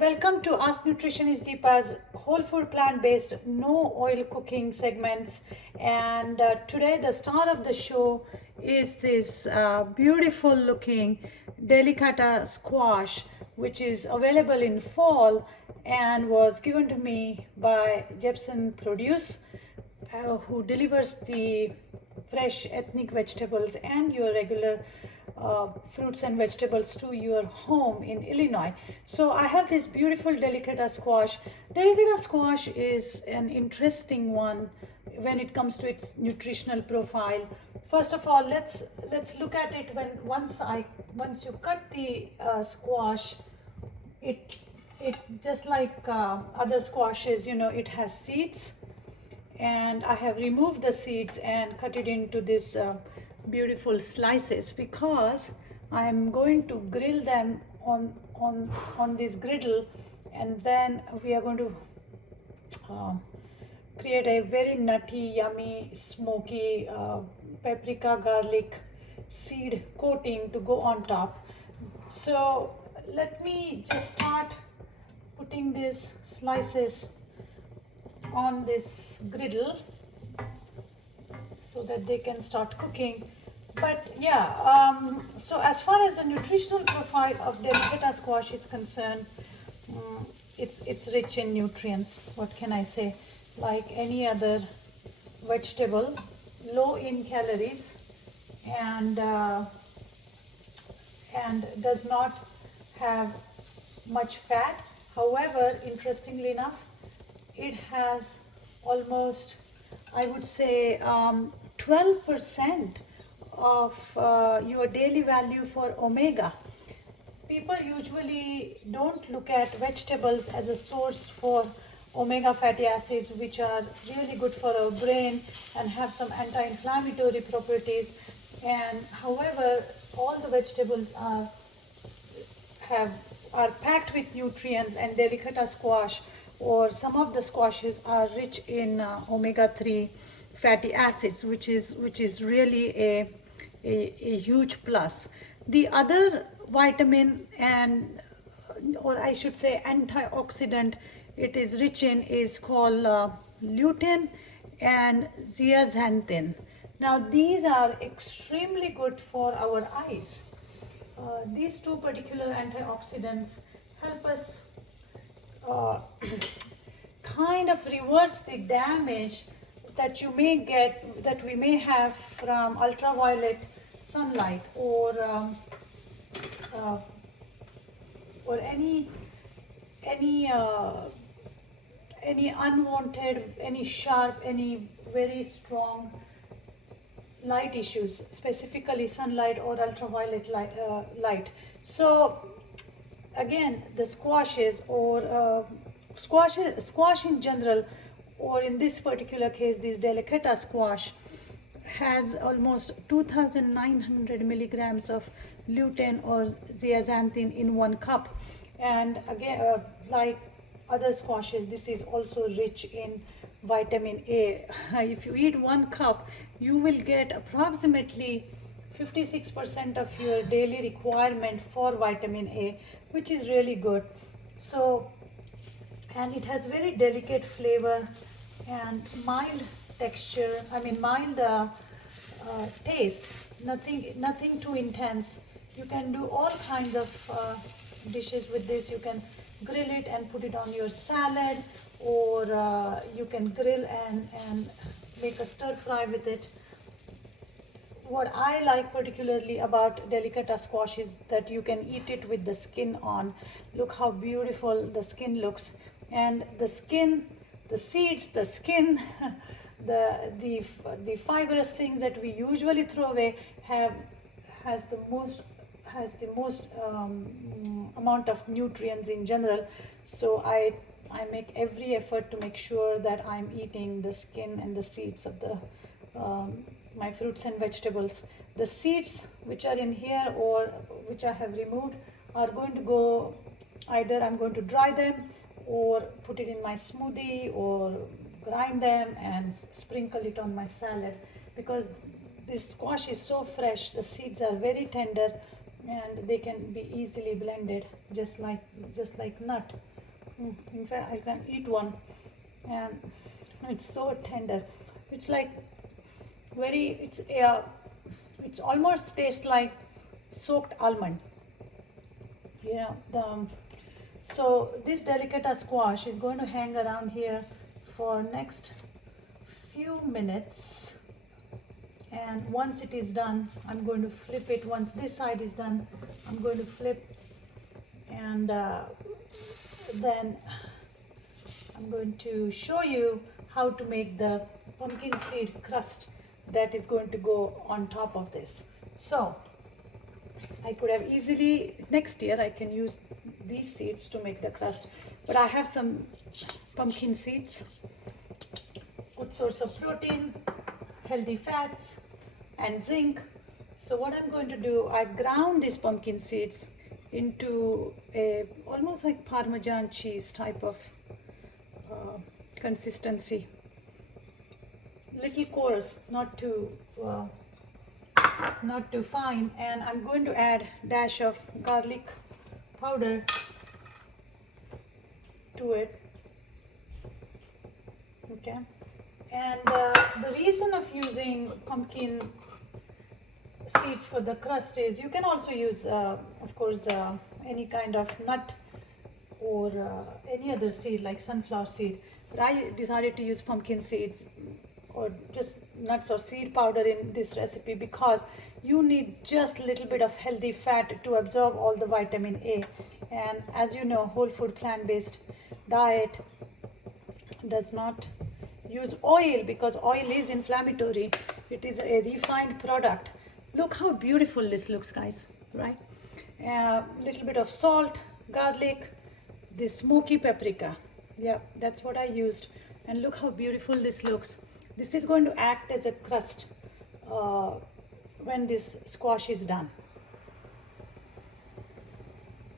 Welcome to Ask Nutritionist Deepa's whole food plant-based no oil cooking segments. And today the star of the show is this beautiful looking Delicata squash, which is available in fall and was given to me by Jepson Produce, who delivers the fresh ethnic vegetables and your regular fruits and vegetables to your home in Illinois. So I have this beautiful Delicata squash. Delicata squash is an interesting one when it comes to its nutritional profile. First of all, let's look at it. Once you cut the squash, it it just like other squashes, it has seeds, and I have removed the seeds and cut it into this beautiful slices because I'm going to grill them on this griddle, and then we are going to uh, create a very nutty, yummy, smoky paprika garlic seed coating to go on top. So let me just start putting these slices on this griddle so that they can start cooking. But yeah, so as far as the nutritional profile of Delicata squash is concerned, it's rich in nutrients. What can I say? Like any other vegetable, low in calories, and does not have much fat. However, interestingly enough, it has almost, I would say, 12% of your daily value for omega. People usually don't look at vegetables as a source for omega fatty acids, which are really good for our brain and have some anti-inflammatory properties. And however, all the vegetables are packed with nutrients, and Delicata squash or some of the squashes are rich in omega-3 fatty acids, which is really a huge plus. The other vitamin, and or I should say antioxidant, it is rich in is called lutein and zeaxanthin. Now these are extremely good for our eyes. These two particular antioxidants help us uh, kind of reverse the damage that we may have from ultraviolet sunlight, uh, or any any unwanted, any sharp, any very strong light issues, specifically sunlight or ultraviolet light. So again, the squashes or squash in general, or in this particular case, this Delicata squash, has almost 2,900 milligrams of lutein or zeaxanthin in 1 cup. And again, like other squashes, this is also rich in vitamin A. If you eat 1 cup, you will get approximately 56% of your daily requirement for vitamin A, which is really good. So, and it has very delicate flavor and mild texture, I mean mild taste, nothing too intense. You can do all kinds of dishes with this. You can grill it and put it on your salad, or you can grill and make a stir fry with it. What I like particularly about Delicata squash is that you can eat it with the skin on. Look how beautiful the skin looks. And the skin, the seeds, the skin, the fibrous things that we usually throw away has the most amount of nutrients in general. So I make every effort to make sure that I'm eating the skin and the seeds of the my fruits and vegetables. The seeds which are in here or which I have removed are going to go, either I'm going to dry them or put it in my smoothie or grind them and sprinkle it on my salad, because this squash is so fresh. The seeds are very tender and they can be easily blended just like nut. In fact, I can eat one, and it's so tender. It's like it's almost tastes like soaked almond. Yeah. So this Delicata squash is going to hang around here for next few minutes, and once it is done, I'm going to flip it. Once this side is done, I'm going to flip, and then I'm going to show you how to make the pumpkin seed crust that is going to go on top of this. So I could have easily, next year I can use these seeds to make the crust, but I have some pumpkin seeds, good source of protein, healthy fats, and zinc. So what I'm going to do, I ground these pumpkin seeds into a almost like Parmesan cheese type of consistency, little coarse, not too fine. And I'm going to add dash of garlic powder to it. Okay. And the reason of using pumpkin seeds for the crust is you can also use of course any kind of nut or any other seed like sunflower seed, but I decided to use pumpkin seeds or just nuts or seed powder in this recipe because you need just a little bit of healthy fat to absorb all the vitamin A. And as you know, whole food plant-based diet does not use oil because oil is inflammatory. It is a refined product. Look how beautiful this looks, guys, right? Little bit of salt, garlic, this smoky paprika. Yeah, that's what I used. And look how beautiful this looks. This is going to act as a crust when this squash is done.